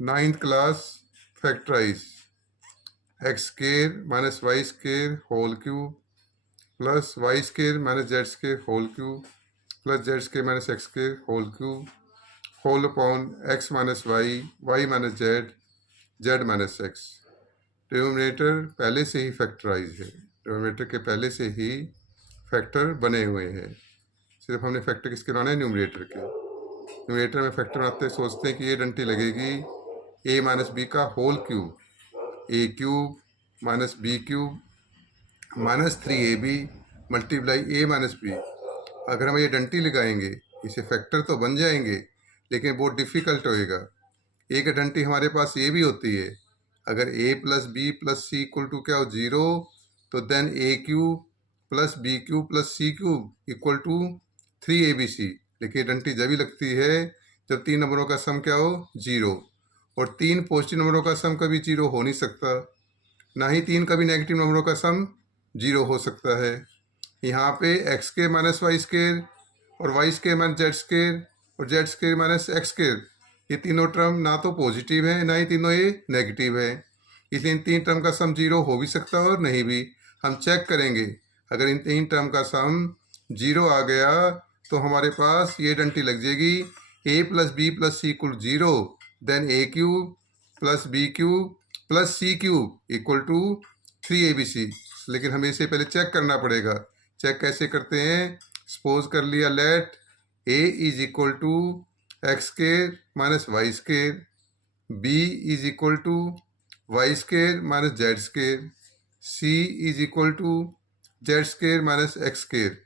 Ninth class factorise x square minus Y square whole cube plus y square minus Z square whole cube plus z square minus x square whole cube whole upon x minus y minus z minus x. Denominator पहले से ही factorise है, denominator के पहले से ही factor बने हुए हैं, सिर्फ हमने फैक्टर किसके बनाना है, न्यूमरेटर के। न्यूमरेटर में फैक्टर बनाते सोचते हैं कि ये डंटी लगेगी ए माइनस बी का whole cube, A cube minus B cube minus 3ab multiply A minus B. अगर हम ये डंटी लगाएंगे इसे फैक्टर तो बन जाएंगे लेकिन बहुत डिफ़िकल्ट होएगा। ए की डंटी हमारे पास ये भी होती है, अगर a plus B plus c equal to क्या हो 0 तो then a cube plus b cube plus c cube equal to 3abc। लेकिन डंटी जब भी लगती है जब 3 नंबरों का सम क्या हो 0, और 3 पॉजिटिव नंबरों का सम कभी 0 हो नहीं सकता, ना ही 3 कभी नेगेटिव नंबरों का सम 0 हो सकता है। यहाँ पे X square minus Y square और Y square minus Z square और Z square minus x square, ये तीनों टर्म ना तो पॉजिटिव है ना ही तीनों ये नेगेटिव है, इसलिए इन 3 टर्म का सम 0 हो भी सकता है और नहीं भी। हम चेक करेंगे, अगर इन 3 टर्म का सम 0 आ गया तो हमारे पास ये डंटी लग जाएगी a plus B plus c equal 0, then a cube plus b cube plus c cube equal to 3abc। लेकिन हमें इसे पहले चेक करना पड़ेगा। चेक कैसे करते हैं, सपोज कर लिया let a is equal to x square minus Y square, B is equal to Y square minus Z square, C is equal to Z square minus x square.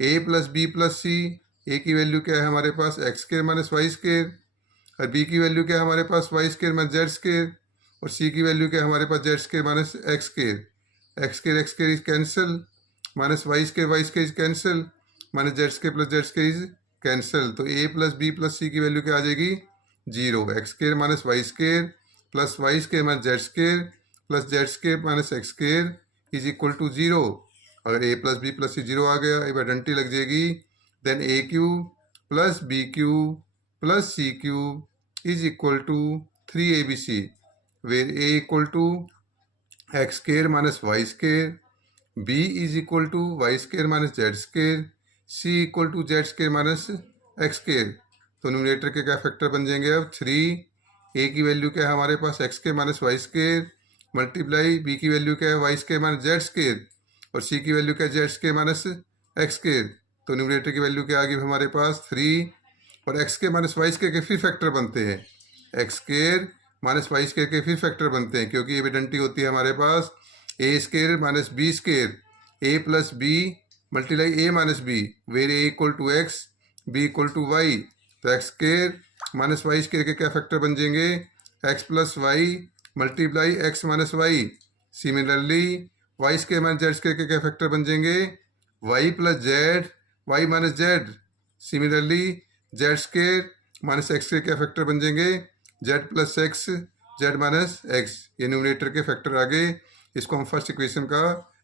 A plus B plus C, A की value क्या है हमारे पास X square minus Y square, और B की value क्या है हमारे पास Y square minus Z square, और सी की वैल्यू क्या है हमारे पास Z square minus x square. X square is cancel, minus Y square is cancel, minus Z square plus z square is cancel. तो a plus B plus c की value क्या आ जाएगी 0। X square minus Y square plus y square minus Z square plus z square minus x square is equal to 0। अगर a plus B plus c 0 आ गया, एक बार डंटी लग जाएगी, then a cube plus b cube plus c cube is equal to 3abc, where A equal to x square minus Y square, B is equal to Y square minus Z square, c equal to Z square minus x square. तो numerator के क्या factor बन जाएंगे अब 3, ए की value क्या है हमारे पास X square minus Y square multiply B की वैल्यू क्या है Y square minus Z square और सी की वैल्यू क्या है Z square minus x square. तो न्यूमरेटर की वैल्यू क्या आ गई हमारे पास 3, और X square minus Y square के फिर फैक्टर बनते हैं, X square minus Y square के फिर फैक्टर बनते हैं, क्योंकि ये डंटी होती है हमारे पास A square minus B square, A plus B multiply A minus B, where A equal to X B equal to Y. तो X square minus Y square के क्या फैक्टर बन जाएंगे, X plus Y multiply x minus Y. Similarly Y square minus Z square के क्या factor बन जाएंगे, Y plus Z Y minus Z. Similarly Z square minus X के क्या फैक्टर बन जाएंगे, Z plus x z minus x. ये numerator के फैक्टर आ गए, इसको हम फर्स्ट इक्वेशन का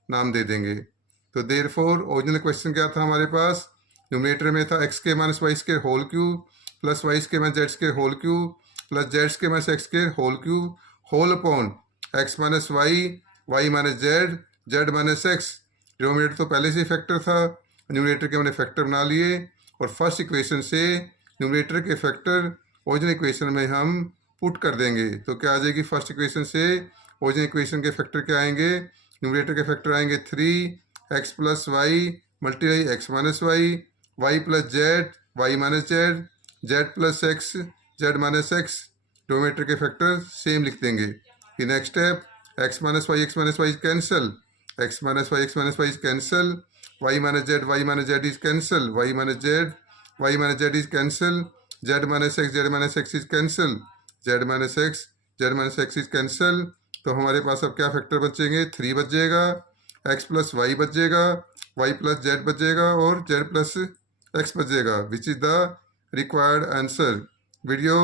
नाम दे देंगे। तो देयरफॉर ओरिजिनल क्वेश्चन क्या था हमारे पास, न्यूमरेटर में था एक्स के minus Y square whole cube plus y square minus Z square whole cube plus z square minus x square whole cube whole upon x minus y minus z minus x. Denominator तो पहले से ही factor था, numerator के हमने factor बना लिए और first equation से न्यूमरेटर के फैक्टर ओरिजिनल इक्वेशन में हम पुट कर देंगे। तो क्या आ जाएगी, फर्स्ट इक्वेशन से ओरिजिनल इक्वेशन के फैक्टर क्या आएंगे, न्यूमरेटर के फैक्टर आएंगे 3 x plus Y multiply x minus y plus Z Y minus z plus x z minus x. Denominator के फैक्टर सेम लिख देंगे। फिर next step x minus y cancel, x minus y cancel, y minus z is cancel, y minus z is cancel, z minus x is cancel, z minus x is cancel. तो हमारे पास अब क्या factor बचेंगे, 3 बच जाएगा, x plus Y बच जाएगा, Y plus Z बच जाएगा और जेड प्लस एक्स बच जाएगा, which is the required answer. Video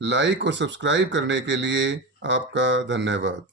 like और सब्सक्राइब करने के लिए आपका धन्यवाद।